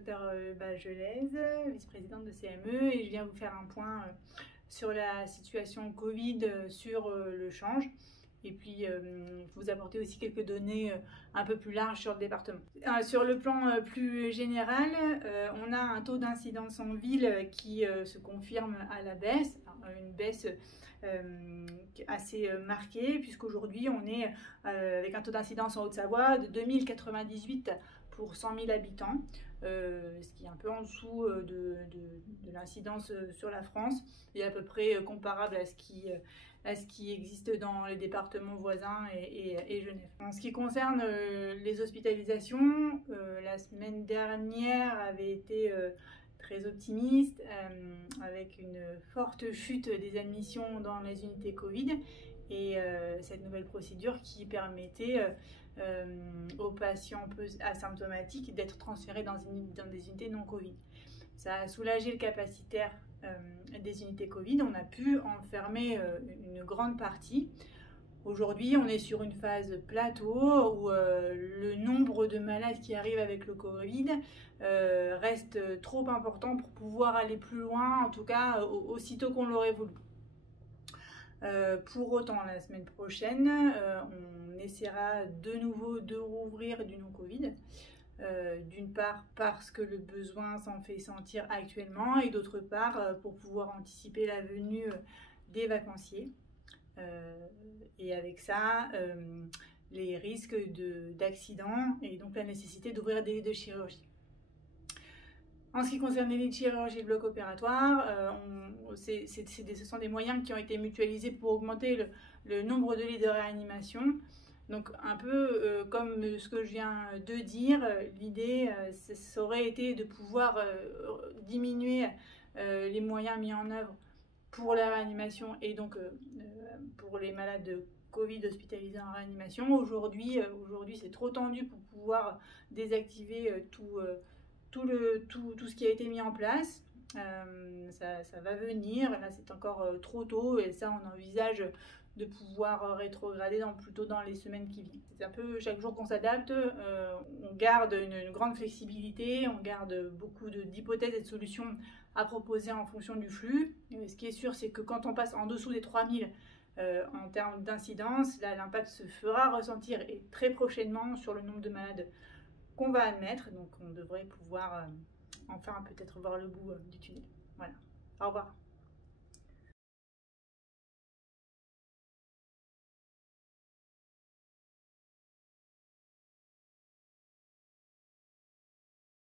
Dr Bagelez, vice-présidente de CME, et je viens vous faire un point sur la situation Covid, sur le change, et puis vous apporter aussi quelques données un peu plus larges sur le département. Sur le plan plus général, on a un taux d'incidence en ville qui se confirme à la baisse, une baisse assez marquée, puisqu'aujourd'hui on est avec un taux d'incidence en Haute-Savoie de 2098 pour 100 000 habitants, ce qui est un peu en dessous de l'incidence sur la France, et à peu près comparable à ce qui existe dans les départements voisins et Genève. En ce qui concerne les hospitalisations, la semaine dernière avait été très optimiste, avec une forte chute des admissions dans les unités Covid, et cette nouvelle procédure qui permettait aux patients peu asymptomatiques d'être transférés dans des unités non Covid. Ça a soulagé le capacitaire des unités Covid. On a pu en fermer une grande partie. Aujourd'hui, on est sur une phase plateau où le nombre de malades qui arrivent avec le Covid reste trop important pour pouvoir aller plus loin, en tout cas aussitôt qu'on l'aurait voulu. Pour autant, la semaine prochaine, on essaiera de nouveau de rouvrir du non-Covid. D'une part parce que le besoin s'en fait sentir actuellement, et d'autre part pour pouvoir anticiper la venue des vacanciers. Et avec ça, les risques d'accidents et donc la nécessité d'ouvrir des lits de chirurgie. En ce qui concerne les lits de chirurgie et le bloc opératoire, ce sont des moyens qui ont été mutualisés pour augmenter le nombre de lits de réanimation. Donc un peu comme ce que je viens de dire, l'idée ça aurait été de pouvoir diminuer les moyens mis en œuvre pour la réanimation et donc pour les malades de Covid hospitalisés en réanimation. Aujourd'hui c'est trop tendu pour pouvoir désactiver tout ce qui a été mis en place. Ça va venir, là c'est encore trop tôt, et ça on envisage de pouvoir rétrograder plutôt dans les semaines qui viennent. C'est un peu chaque jour qu'on s'adapte, on garde une grande flexibilité, on garde beaucoup d'hypothèses et de solutions à proposer en fonction du flux. Ce qui est sûr, c'est que quand on passe en dessous des 3000 en termes d'incidence, là l'impact se fera ressentir, et très prochainement, sur le nombre de malades qu'on va admettre. Donc on devrait pouvoir enfin peut-être voir le bout du tunnel. Voilà, au revoir.